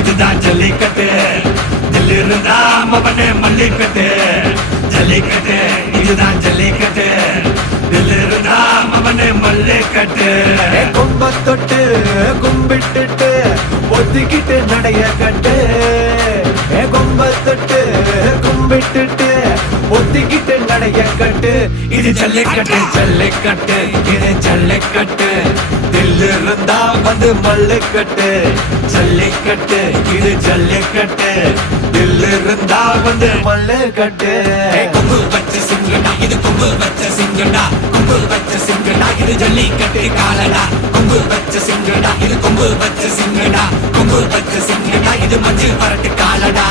இதுதான் ஜல்லிக்கட்டு தில்லு இருந்தா மவனே மல்லிக்கட்டு ஜல்லிக்கட்டு இதுதான் ஜல்லிக்கட்டு தில்லு இருந்தா மவனே மல்லிக்கட்டு கொம்ப தொட்டு கும்பிட்டுட்டு ஒத்திக்கிட்டு நடைய கட்டு கொம்ப தொட்டு கும்பிட்டுட்டு ஒத்திக்கிட்டு நடைய கட்டு இது ஜல்லிக்கட்டு ஜல்லிக்கட்டு இது ஜல்லிக்கட்டு தில்லு இருந்தா வந்து மல்லுக்கட்டு ஜல்லிக்கட்டு இது ஜல்லிக்கட்டு தில்லு இருந்தா வந்து மல்லுக்கட்டு கொம்பு வச்ச சிங்கடா இது கொம்பு வச்ச சிங்கடா கொம்பு வச்ச சிங்கடா இது ஜல்லிக்கட்டு காலடா கொம்பு வச்ச சிங்கடா இது கொம்பு வச்ச சிங்கடா கொம்பு வச்ச சிங்கடா இது மஞ்சள் பரட்டு காலடா